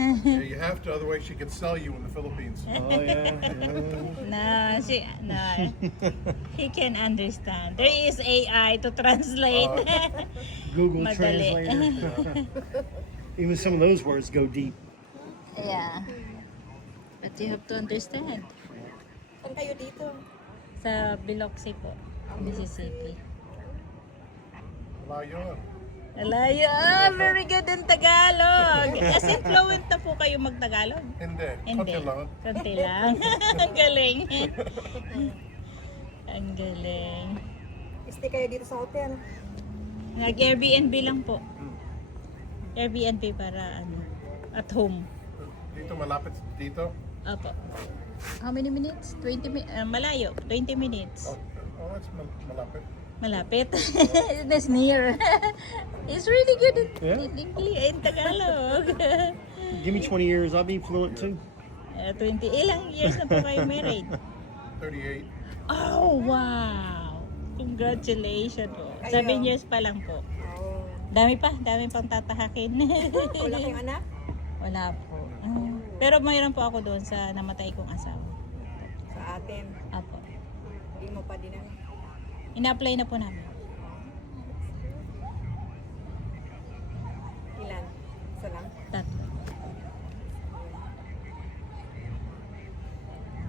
Yeah, you have to, otherwise she can sell you in the Philippines. Oh yeah. No, he can understand. There is AI to translate. Google Madali. Translator. Even some of those words go deep. Yeah. But you have to understand. Saan kayo dito? Sa Biloxi po, Mississippi. Malayo. Alayo, very good in Tagalog. Kasi fluent na po kayo mag-Tagalog. Hindi. Hindi. Konti lang. Konti lang. Ang galing. Ang galing. Stay kayo dito sa hotel. Nag-Airbnb lang po. Airbnb para at home. Dito, malapit dito. Opo. How many minutes? 20 minutes. Malayo. 20 minutes. Oh, that's malapit. Malapit. That's near. It's really good Yeah. in English, in Tagalog. Give me 20 years, I'll be fluent too. 20. Ilang years na po kayo married? 38. Oh, wow. Congratulations po. 7 years pa lang po. Oh. Dami pang tatahakin. Wala kayong anak? Wala po. Pero mayroon po ako doon sa namatay kong asawa. Sa atin. Apo. Hindi mo pa din ano. Ina-apply na po namin. Ilan? Isa lang? Tatlo.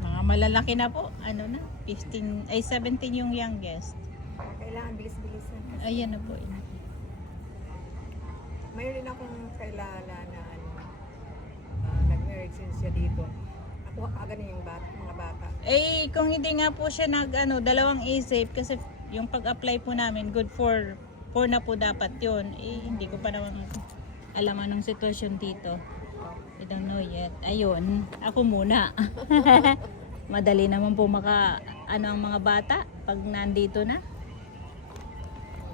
Mga malalaki na po. Ano na? 17 yung youngest. Kailangan bilis-bilisan. Ayan na po. Mayroon akong kailala na nag-marriage din siya dito. Ako aga na yung mga bata. Eh, kung hindi nga po siya dalawang isip kasi yung pag-apply po namin, good for na po dapat yun. Eh, hindi ko pa naman alam anong sitwasyon dito. I don't know yet. Ayun, ako muna. Madali naman po ang mga bata pag nandito na.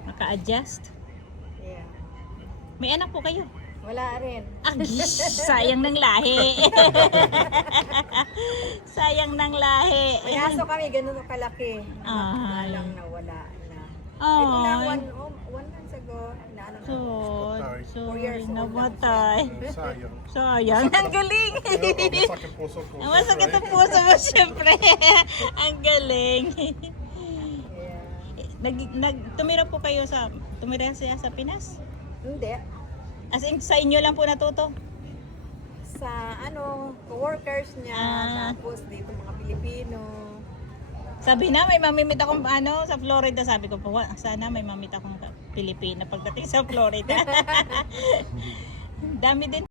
Maka-adjust. Yeah. May anak po kayo? Wala rin. Sayang ng lahi. Sayang ng lahi. May aso kami, ganun kalaki. Ah. Alang na wala na. Oh. Ito na, one month ago, naano na. Sorry, 4 years old namatay. Sayang. Sayang, ang galing. Masakit puso ko. Ang masakit ang puso mo, syempre. Ang galing. Yeah. Tumira siya sa Pinas? Hindi. As in, sa inyo lang po natuto? Sa co-workers niya, Ah. tapos dito mga Pilipino. Sabi na, may mamimit akong sa Florida. Sabi ko po, sana may mamit akong Pilipina pagdating sa Florida. Dami din.